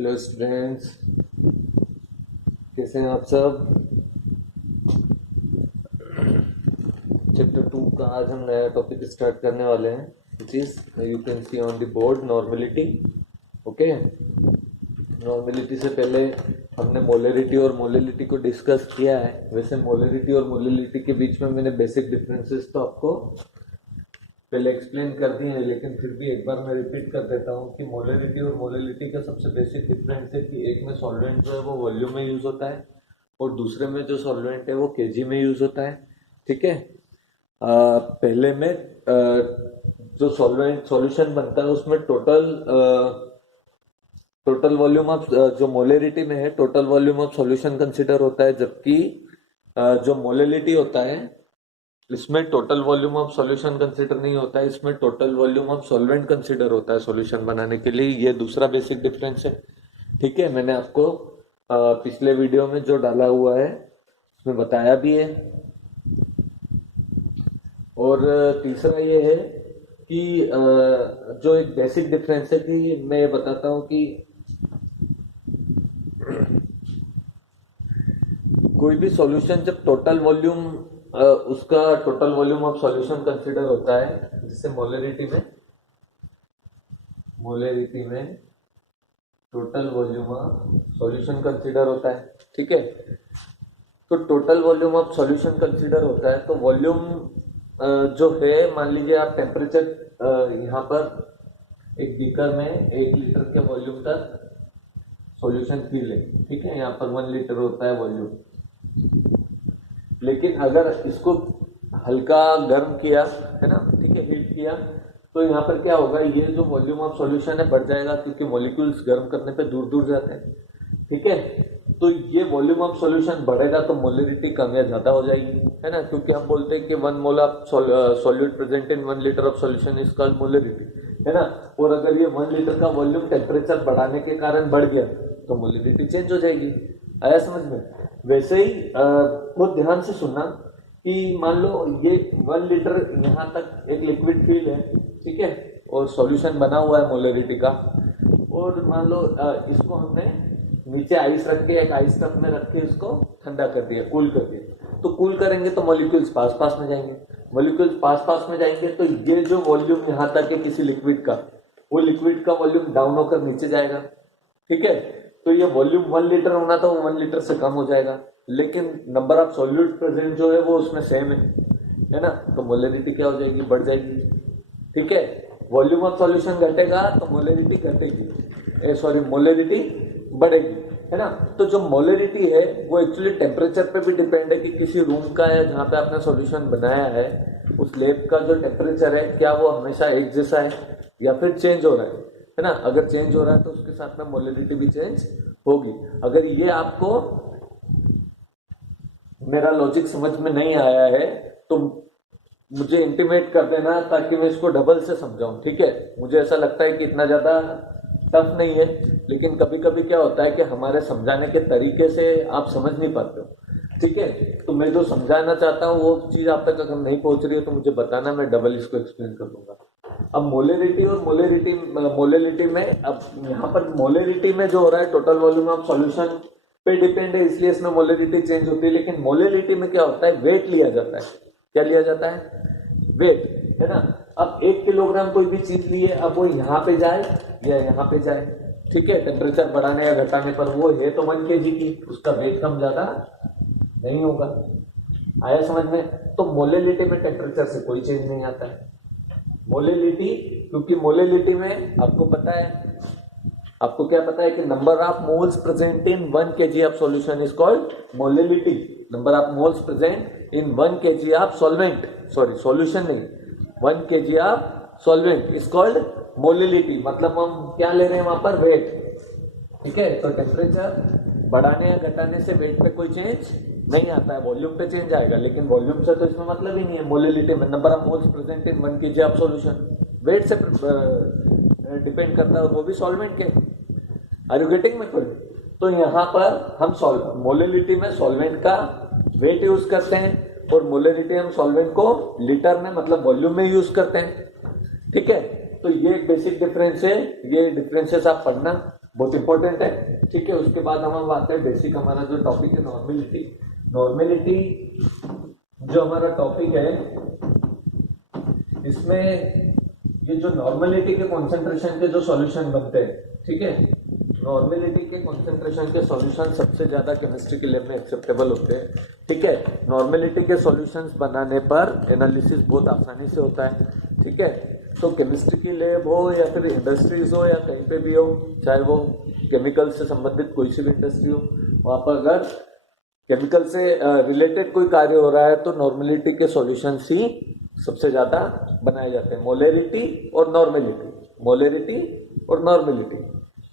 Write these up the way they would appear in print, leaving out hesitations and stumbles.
Hello students, कैसे हैं आप सब। चैप्टर 2 का आज हम नया टॉपिक स्टार्ट करने वाले हैं, which is you can see on the board normality. Okay, normality से पहले हमने मोलरिटी और मोलिलिटी को डिस्कस किया है। वैसे मोलरिटी और मोलिलिटी के बीच में मैंने बेसिक डिफरेंसेस तो आपको पहले एक्सप्लेन कर दिए हैं, लेकिन फिर भी एक बार मैं रिपीट कर देता हूँ कि मोलरिटी और मोलिलिटी का सबसे बेसिक डिफरेंस है कि एक में सॉल्वेंट जो है वो वॉल्यूम में यूज होता है और दूसरे में जो सॉल्वेंट है वो केजी में यूज होता है। ठीक है, पहले में जो सॉल्वेंट सॉल्यूशन बनता है उसमें टोटल वॉल्यूम ऑफ जो मोलरिटी में है total volume of solution consider होता है, जबकि जो मोलिलिटी होता है इसमें total volume of solution consider नहीं होता है, इसमें total volume of solvent consider होता है सॉल्यूशन बनाने के लिए। ये दूसरा बेसिक डिफरेंस है। ठीक है, मैंने आपको पिछले वीडियो में जो डाला हुआ है उसमें बताया भी है। और तीसरा ये है कि जो एक बेसिक डिफरेंस है कि मैं बताता हूँ कि कोई भी सॉल्यूशन जब टोटल वॉल्यूम उसका total volume of solution consider होता है, जिससे मोलरिटी में total volume of solution consider होता है। ठीक है, तो total volume of solution consider होता है तो वॉल्यूम जो है, मान लीजिए आप टेम्परेचर यहाँ पर एक बीकर में 1 लीटर के वॉल्यूम तक सॉल्यूशन पी लें। ठीक है, यहाँ पर 1 लीटर होता है वॉल्यूम, लेकिन अगर इसको हल्का गर्म किया है ना, ठीक है, हीट किया, तो यहाँ पर क्या होगा, ये जो वॉल्यूम ऑफ सॉल्यूशन है बढ़ जाएगा क्योंकि मॉलिक्यूल्स गर्म करने पे दूर दूर जाते हैं। ठीक है, तो ये वॉल्यूम ऑफ सॉल्यूशन बढ़ेगा तो मोलरिटी कम या ज्यादा हो जाएगी, है ना, क्योंकि हम बोलते हैं कि 1 mole of solute present in 1 litre of solution is called molarity, है ना। और अगर ये 1 लीटर का वॉल्यूम टेम्परेचर बढ़ाने के कारण बढ़ गया तो मोलरिटी चेंज हो जाएगी। आया समझ में। वैसे ही बहुत ध्यान से सुनना कि मान लो ये 1 लीटर यहाँ तक एक लिक्विड फील है, ठीक है, और सॉल्यूशन बना हुआ है मोलरिटी का, और मान लो इसको हमने नीचे आइस रख के एक आइस टब में रख के इसको ठंडा कर दिया, कूल कर दिया। तो कूल करेंगे तो मॉलिक्यूल्स पास पास में जाएंगे, मॉलिक्यूल्स पास पास में जाएंगे तो ये जो वॉल्यूम यहाँ तक है किसी लिक्विड का, वो लिक्विड का वॉल्यूम डाउन होकर नीचे जाएगा। ठीक है, तो ये वॉल्यूम 1 लीटर होना था वो 1 लीटर से कम हो जाएगा, लेकिन नंबर ऑफ सॉल्यूट प्रेजेंट जो है वो उसमें सेम है ना, तो मोलरिटी क्या हो जाएगी, बढ़ जाएगी। ठीक है, वॉल्यूम ऑफ सॉल्यूशन घटेगा तो मोलरिटी घटेगी, सॉरी मोलरिटी बढ़ेगी, है ना। तो जो मोलरिटी है वो एक्चुअली टेम्परेचर पे भी डिपेंड है कि किसी रूम का है जहाँ पे आपने सॉल्यूशन बनाया है, उस लैब का जो टेम्परेचर है क्या वो हमेशा एक जैसा है या फिर चेंज हो रहा है ना। अगर चेंज हो रहा है तो उसके साथ में मोलरिटी भी चेंज होगी। अगर ये आपको मेरा लॉजिक समझ में नहीं आया है तो मुझे इंटीमेट कर देना ताकि मैं इसको डबल से समझाऊं। ठीक है, मुझे ऐसा लगता है कि इतना ज्यादा टफ नहीं है, लेकिन कभी कभी क्या होता है कि हमारे समझाने के तरीके से आप समझ नहीं पाते हो। ठीक है, तो मैं जो समझाना चाहता हूँ वो चीज आप तक अगर नहीं पहुंच रही है तो मुझे बताना, मैं डबल इसको एक्सप्लेन कर दूंगा। अब मोलरिटी और मोलरिटी में, अब यहाँ पर मोलरिटी में जो हो रहा है टोटल वॉल्यूम ऑफ सॉल्यूशन पे डिपेंड है, इसलिए इसमें मोलरिटी चेंज होती है। लेकिन मोलरिटी में क्या होता है, वेट लिया जाता है। क्या लिया जाता है, वेट, है ना। अब 1 किलोग्राम कोई भी चीज लिए, अब वो यहाँ पे जाए या यहाँ पे जाए, ठीक है, टेम्परेचर बढ़ाने या घटाने पर वो है तो 1 kg की, उसका वेट कम ज्यादा नहीं होगा। आया समझ में। तो मोलरिटी में टेम्परेचर से कोई चेंज नहीं आता है। मोलरिटी, क्योंकि मोलरिटी में आपको पता है, आपको क्या पता है कि number of moles present in 1 kg of solution is called molarity. Number of moles present in 1 kg of solvent, sorry solution नहीं, 1 kg of solvent is called molarity. मतलब हम क्या ले रहे हैं वहां पर, वेट। ठीक है, तो टेम्परेचर बढ़ाने या घटाने से वेट पे कोई चेंज नहीं आता है, वॉल्यूम पे चेंज आएगा, लेकिन वॉल्यूम से तो इसमें मतलब ही नहीं है। मोलरिटी में number of moles present in 1 kg of solution weight से डिपेंड करता है, और वो भी सॉल्वेंट के। आर यू गेटिंग में कोई। तो यहाँ पर हम मोलरिटी में सॉल्वेंट का वेट यूज करते हैं और मोलरिटी हम सॉल्वेंट को लीटर में मतलब वॉल्यूम में यूज करते हैं। ठीक है, तो ये एक बेसिक डिफरेंस है, ये डिफरेंसेस आप पढ़ना। बहुत इंपॉर्टेंट है। ठीक है, उसके बाद हम आते हैं बेसिक, हमारा जो टॉपिक है नॉर्मेलिटी। नॉर्मेलिटी जो हमारा टॉपिक है, इसमें ये जो नॉर्मेलिटी के कॉन्सेंट्रेशन के जो सॉल्यूशन बनते हैं, ठीक है, नॉर्मेलिटी के कॉन्सेंट्रेशन के सॉल्यूशन सबसे ज्यादा केमिस्ट्री के लैब में एक्सेप्टेबल होते हैं। ठीक है, नॉर्मेलिटी के सॉल्यूशंस बनाने पर एनालिसिस बहुत आसानी से होता है। ठीक है, तो केमिस्ट्री की लैब हो या फिर इंडस्ट्रीज हो या कहीं पे भी हो, चाहे वो केमिकल से संबंधित कोई सी भी इंडस्ट्री हो, वहां पर अगर केमिकल से रिलेटेड कोई कार्य हो रहा है तो नॉर्मेलिटी के सॉल्यूशंस ही सबसे ज्यादा बनाए जाते हैं। मोलेरिटी और नॉर्मेलिटी, मोलेरिटी और नॉर्मेलिटी,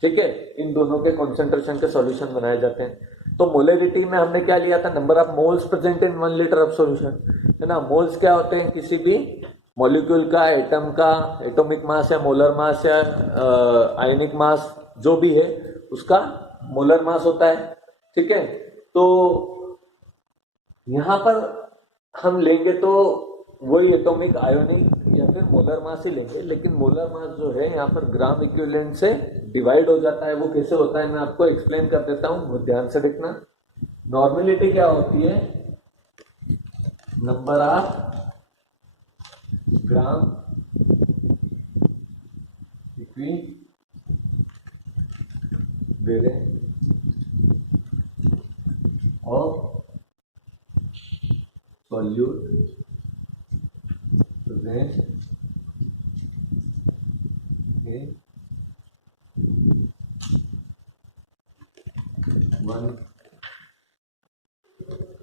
ठीक है, इन दोनों के कॉन्सेंट्रेशन के सॉल्यूशन बनाए जाते हैं। तो मोलेरिटी में हमने क्या लिया था, number of moles present in 1 litre of solution, है ना। मोल्स क्या होते हैं, किसी भी मॉलिक्यूल का, एटम का एटॉमिक मास या मोलर मास या आयनिक मास जो भी है उसका मोलर मास होता है। ठीक है, तो यहां पर हम लेंगे तो वही एटॉमिक, आयोनिक या फिर मोलर मास ही लेंगे, लेकिन मोलर मास जो है यहाँ पर ग्राम इक्विवेलेंट से डिवाइड हो जाता है। वो कैसे होता है मैं आपको एक्सप्लेन कर देता हूं, बहुत ध्यान से देखना। नॉर्मेलिटी क्या होती है, number of gram equivalent of solute present in 1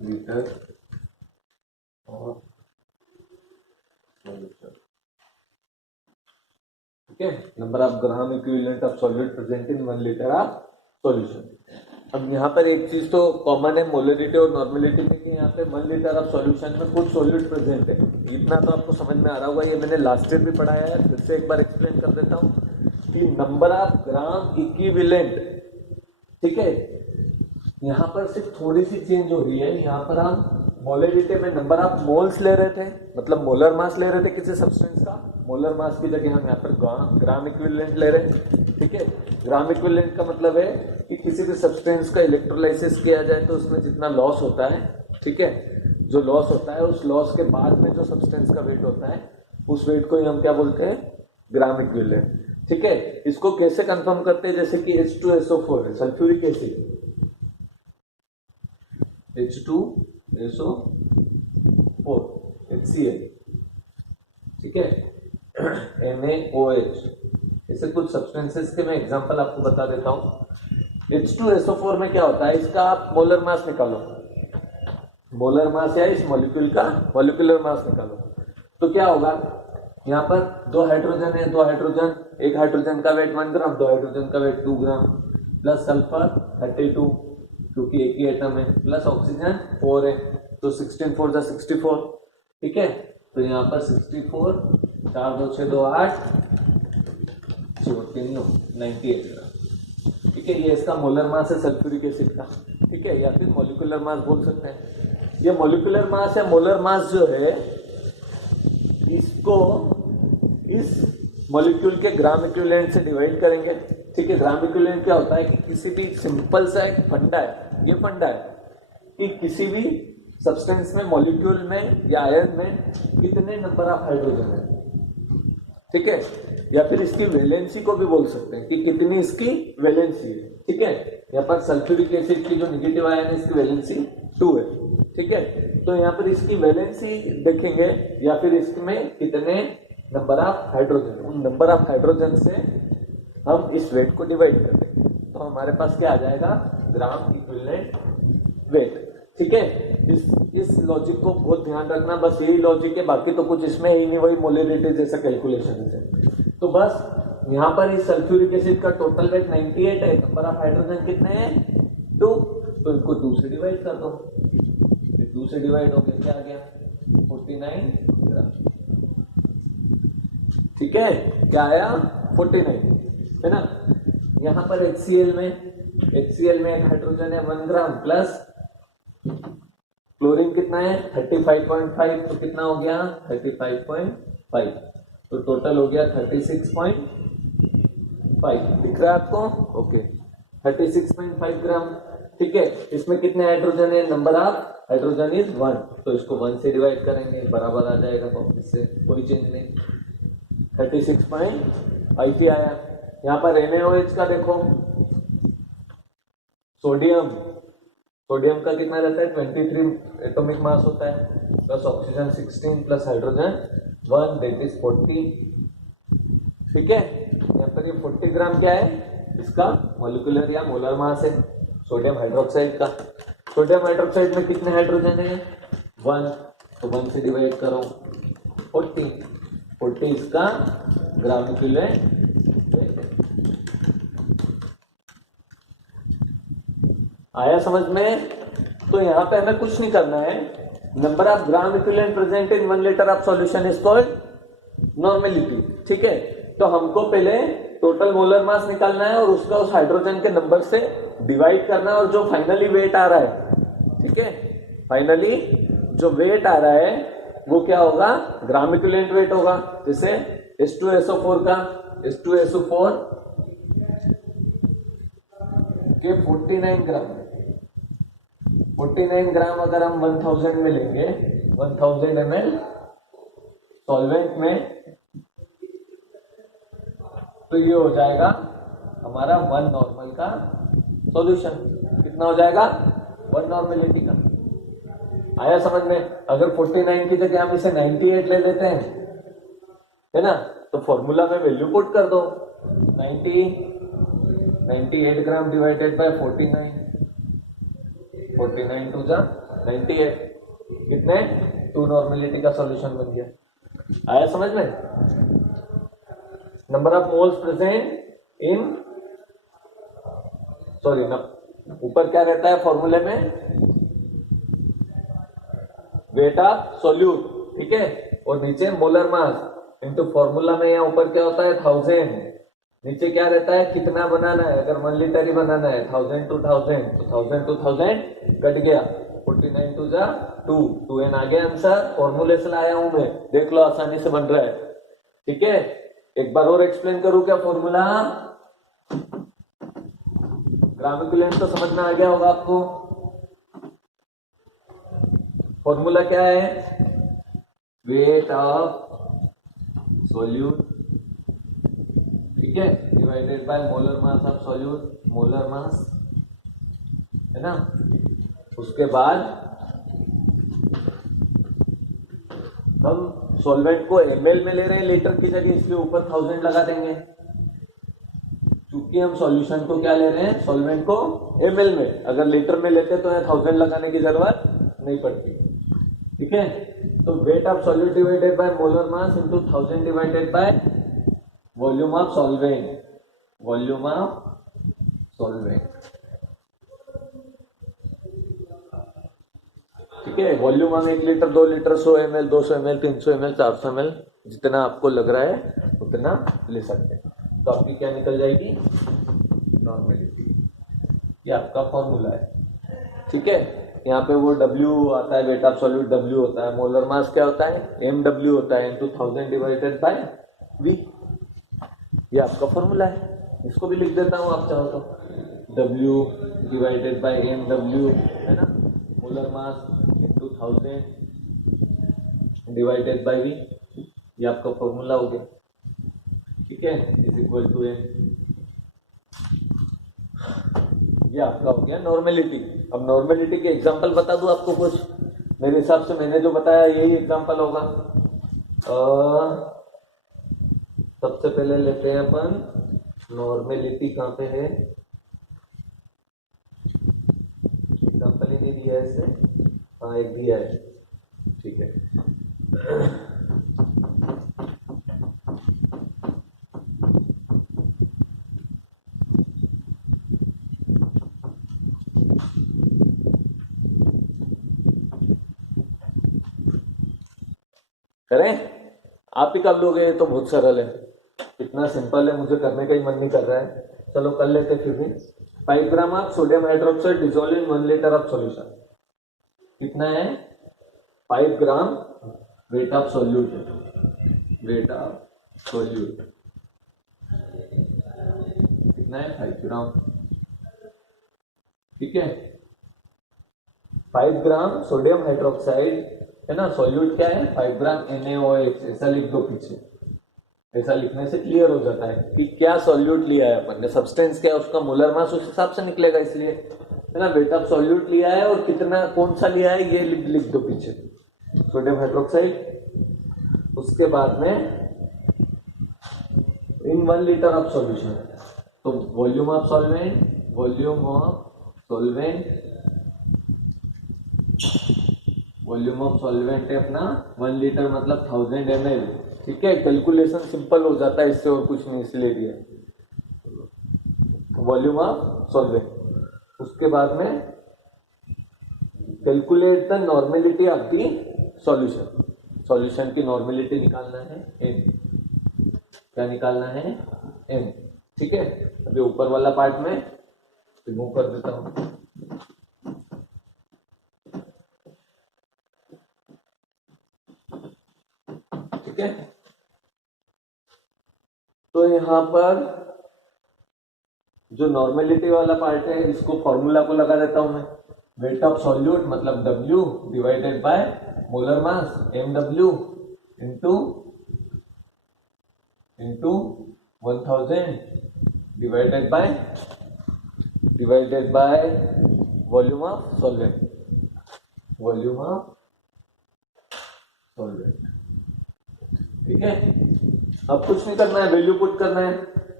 liter of solution। ठीक है, number of gram equivalent of solute present in 1 litre of solution. अब यहाँ पर एक चीज तो कॉमन है मोलेरिटी और नॉर्मेलिटी में कि यहाँ पे 1 लीटर ऑफ सॉल्यूशन में कुछ सॉल्यूट प्रेजेंट है। इतना तो आपको समझ में आ रहा होगा, ये मैंने लास्ट ईयर भी पढ़ाया है, फिर से एक बार एक्सप्लेन कर देता हूँ कि नंबर ऑफ ग्राम इक्विवेलेंट, ठीक है, यहाँ पर सिर्फ थोड़ी सी चेंज हो रही है। यहाँ पर हम मोलेरिटी में नंबर ऑफ मोल्स ले रहे थे, मतलब मोलर मास ले रहे थे किसी सब्सटेंस का, मोलर मास की जगह हम यहाँ पर ग्राम इक्विवेलेंट ले रहे हैं। ठीक है, ग्राम इक्विवेलेंट का मतलब है कि किसी भी सब्सटेंस का इलेक्ट्रोलाइसिस किया जाए तो उसमें जितना लॉस होता है, ठीक है, जो लॉस होता है उस लॉस के बाद में जो सब्सटेंस का वेट होता है उस वेट को ही हम क्या बोलते हैं, ग्राम इक्विवेलेंट। ठीक है, इसको कैसे कंफर्म करते हैं, जैसे कि H2SO4 है, सल्फ्यूरिक एसिड, H2SO4 HCl, ठीक है, NaOH, ऐसे कुछ सब्सटेंसेस के मैं एग्जांपल आपको बता देता हूं। H2SO4 में क्या होता है, इसका आप मोलर मास निकालो, मोलर मास या इस मॉलिक्यूल का मॉलिक्यूलर मास निकालो, तो क्या होगा, यहाँ पर 2 हाइड्रोजन है, 2 हाइड्रोजन, एक हाइड्रोजन का वेट 1 ग्राम, 2 हाइड्रोजन का वेट 2 ग्राम, प्लस सल्फर 32 क्योंकि एक ही एटम है, प्लस ऑक्सीजन 4 है, तो 16 4 64। ठीक है, तो यहाँ पर 64, 4 2 6 2 8 98 ग्राम। ठीक है, ये इसका मोलर मास है सल्फ्यूरिक एसिड का। ठीक है, या फिर मॉलिक्यूलर मास बोल सकते हैं। ये मॉलिक्यूलर मास या मोलर मास जो है, इसको इस मॉलिक्यूल के ग्राम इक्विवेलेंट से डिवाइड करेंगे। ठीक है, ग्राम इक्विवेलेंट क्या होता है कि किसी भी सिंपल सा एक फंडा है, ये फंडा है कि किसी भी सब्सटेंस में, मॉलिक्यूल में या आयन में कितने नंबर ऑफ हाइड्रोजन है। ठीक है, या फिर इसकी वैलेंसी को भी बोल सकते हैं कि कितनी इसकी वैलेंसी है। ठीक है, यहाँ पर सल्फ्यूरिक एसिड की जो नेगेटिव आयन है इसकी वैलेंसी 2 है। ठीक है, तो यहाँ पर इसकी वैलेंसी देखेंगे या फिर इसमें कितने नंबर ऑफ हाइड्रोजन, उन नंबर ऑफ हाइड्रोजन से हम इस वेट को डिवाइड कर देंगे, तो हमारे पास क्या आ जाएगा, ग्राम इक्विवेलेंट वेट। ठीक है, इस लॉजिक को बहुत ध्यान रखना, बस यही लॉजिक है, बाकी तो कुछ इसमें ही नहीं, वही मोलेरिटी जैसा कैलकुलेशन है। तो बस यहाँ पर इस सल्फ्यूरिक एसिड का टोटल वेट 98 है, नंबर ऑफ हाइड्रोजन कितने हैं 2, तो इनको 2 से डिवाइड कर दो, 2 से डिवाइड हो गया, क्या आ गया 49 ग्राम। ठीक है, क्या आया 49, है ना। यहाँ पर HCl में एक हाइड्रोजन है 1 ग्राम, प्लस क्लोरीन कितना है 35.5, तो कितना हो गया 35.5, तो टोटल हो गया 36.5 दिख रहा है आपको? ओके, 36.5 ग्राम। ठीक है, इसमें कितने हाइड्रोजन है? नंबर ऑफ हाइड्रोजन इज 1, तो इसको 1 से डिवाइड करेंगे, बराबर आ जाएगा वापस से, कोई चेंज नहीं। 36.5 ही आया। यहाँ पर NaOH का देखो, सोडियम का कितना रहता है? 23 एटॉमिक मास होता है, plus oxygen 16 plus hydrogen 1, that is 40। ठीक है, यहाँ पर ये 40 ग्राम क्या है? इसका मॉलिक्यूलर या मोलर मास है, सोडियम हाइड्रोक्साइड का। सोडियम हाइड्रोक्साइड में कितने हाइड्रोजन है? 1, तो 1 से डिवाइड करो, 40 इसका ग्राम इक्विवेलेंट। आया समझ में? तो यहाँ पे हमें कुछ नहीं करना है, number of gram equivalent present in 1 litre of solution is called normality. ठीक है, तो हमको पहले टोटल मोलर मास निकालना है और उसका उस हाइड्रोजन के नंबर से डिवाइड करना है, और जो फाइनली वेट आ रहा है, ठीक है, फाइनली जो वेट आ रहा है वो क्या होगा? ग्राम इक्विवेलेंट वेट होगा। जैसे H2SO4 का, H2SO4 के 49 ग्राम, 49 ग्राम अगर हम 1000 में लेंगे, 1000 ml सॉल्वेंट में, तो ये हो जाएगा हमारा 1 नॉर्मल का सॉल्यूशन। कितना हो जाएगा? 1 नॉर्मेलिटी का। आया समझ में? अगर 49 की जगह हम इसे 98 ले लेते हैं, है ना, तो फॉर्मूला में वैल्यू पुट कर दो, 98 ग्राम डिवाइडेड बाय 49, 49 टू जा 98, कितने? 2 नॉर्मेलिटी का सॉल्यूशन बन गया। आया समझ में? Number of moles present in, sorry ना, ऊपर क्या रहता है फॉर्मूले में? वेट ऑफ सॉल्यूट, ठीक है, और नीचे मोलर मास इनटू फॉर्मूला में, यहाँ ऊपर क्या होता है? 1000, नीचे क्या रहता है? कितना बनाना है? अगर 1 लीटर ही बनाना है, 1000 to 1000, तो 1000 to 1000 कट गया, 49 टू जा 2, 2n आ गया आंसर। फॉर्मूले से लाया हूं मैं, देख लो आसानी से बन रहा है। ठीक है, एक बार और एक्सप्लेन करूं क्या फॉर्मूला? ग्राम इक्विवेलेंट तो समझ में आ गया होगा आपको। फॉर्मूला क्या है? वेट ऑफ सॉल्यूट, ठीक है, divided by molar mass of solute, molar mass, है ना। उसके बाद हम सॉल्वेंट को ml में ले रहे हैं लीटर की जगह, इसलिए ऊपर 1000 लगा देंगे। क्योंकि हम सॉल्यूशन को क्या ले रहे हैं? सॉल्वेंट को ml में, अगर लीटर में लेते तो 1000 लगाने की जरूरत नहीं पड़ती। ठीक है, तो weight of solute divided by molar mass into 1000 divided by volume of solvent, volume of solvent. ठीक है, वॉल्यूम हम 1 litre, 2 litre, 100 ml, 200 ml, 300 ml, 400 ml, जितना आपको लग रहा है उतना ले सकते हैं। तो आपकी क्या निकल जाएगी? नॉर्मेलिटी। ये आपका फॉर्मूला है। ठीक है, यहाँ पे वो W आता है, वेट ऑफ सॉल्यूट W होता है, मोलर मास क्या होता है? MW होता है, इनटू 1000 डिवाइडेड बाय V। ये आपका फॉर्मूला है। इसको भी लिख देता हूँ आप चाहो तो, W डिवाइडेड बाय MW, है ना, molar mass into 1000 divided by V। ये आपका फॉर्मूला हो गया। ठीक है, इज इक्वल टू M। ये आपका हो गया नॉर्मेलिटी। अब नॉर्मेलिटी के एग्जांपल बता दूं आपको कुछ? मेरे हिसाब से मैंने जो बताया यही एग्जांपल होगा। सबसे पहले लेते हैं अपन नॉर्मेलिटी, कहाँ पे है? एग्जांपल ही नहीं दिया है इसे। हाँ, एक दिया है, ठीक है। करें? आप ही कर लोगे, तो बहुत सरल है, इतना सिंपल है, मुझे करने का ही मन नहीं कर रहा है। चलो कर लेते फिर भी। 5 gram of sodium hydroxide dissolve in 1 litre of solution. कितना है? 5 gram weight of solute, weight of solute. कितना है 5 ग्राम, ठीक है। 5 ग्राम सोडियम हाइड्रोक्साइड है ना, सॉल्यूट क्या है 5 ग्राम NaOH, ऐसा लिख दो पीछे। ऐसा लिखने से क्लियर हो जाता है कि क्या सॉल्यूट लिया है अपन ने, सब्सटेंस क्या है, उसका मोलर मास उस हिसाब से निकलेगा, इसलिए है ना। वेट ऑफ सॉल्यूट लिया है और कितना कौन सा लिया है ये लिख दो पीछे, सोडियम हाइड्रोक्साइड। उसके बाद में इन 1 लीटर ऑफ सॉल्यूशन, तो volume of solvent, volume of solvent, volume of solvent है अपना 1 लीटर मतलब 1000 ml, ठीक है। कैलकुलेशन सिंपल हो जाता है इससे, और कुछ नहीं इसलिए दिया वॉल्यूम ऑफ सॉल्वेंट। उसके बाद में calculate the normality of the solution, solution की नॉर्मेलिटी निकालना है n, क्या निकालना है n, ठीक है। अभी ऊपर वाला पार्ट में रिमूव कर देता हूं, ठीक है। तो यहां पर जो नॉर्मेलिटी वाला पार्ट है इसको फॉर्मूला को लगा देता हूं मैं। वेट ऑफ सॉल्यूट मतलब W divided by molar mass MW into 1000 divided by volume of solvent, volume of solvent, ठीक है। अब कुछ नहीं करना है, वैल्यू पुट करना है।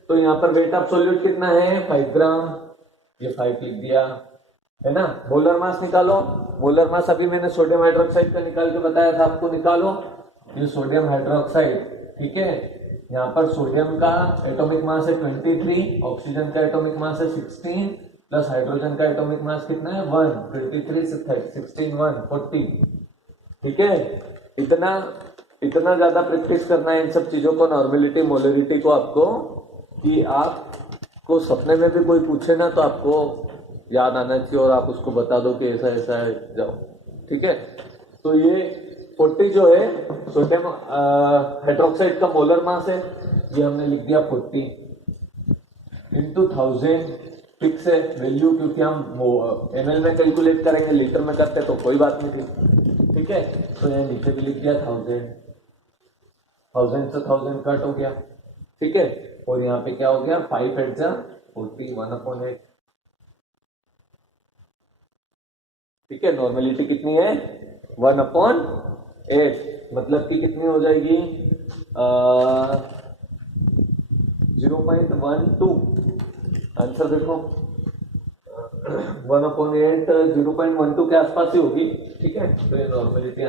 तो यहाँ पर वेट ऑफ सॉल्यूट कितना है 5 ग्राम, ये 5 लिख दिया, है ना। मोलर मास निकालो, मोलर मास अभी मैंने सोडियम हाइड्रोक्साइड का निकाल के बताया था आपको, निकालो ये सोडियम हाइड्रोक्साइड, ठीक है। यहाँ पर सोडियम का एटॉमिक मास है 23, ऑक्सीजन का एटॉमिक मास है 16, प्लस हाइड्रोजन का एटॉमिक मास कितना है 1, 23 16 1 40, ठीक है। इतना ज्यादा प्रैक्टिस करना है इन सब चीजों को, नॉर्मेलिटी मोलरिटी को आपको, कि आपको सपने में भी कोई पूछे ना तो आपको याद आना चाहिए और आप उसको बता दो कि ऐसा ऐसा है, जाओ, ठीक है। तो ये 40 जो है सोडियम हाइड्रोक्साइड का मोलर मास है, ये हमने लिख दिया 40 इंटू 1000, फिक्स है वैल्यू, क्योंकि हम ml में कैलकुलेट करेंगे, लीटर में करते तो कोई बात नहीं थी, ठीक है। तो यहाँ नीचे भी लिख दिया 1000 से 1000 कट हो गया, ठीक है। और यहाँ पे क्या हो गया 5 8 जा 40 1/8, ठीक है। नॉर्मेलिटी कितनी है 1/8, मतलब कि कितनी हो जाएगी 0.12, आंसर देखो 1/8 0.12 के आसपास ही होगी, ठीक है। तो ये नॉर्मेलिटी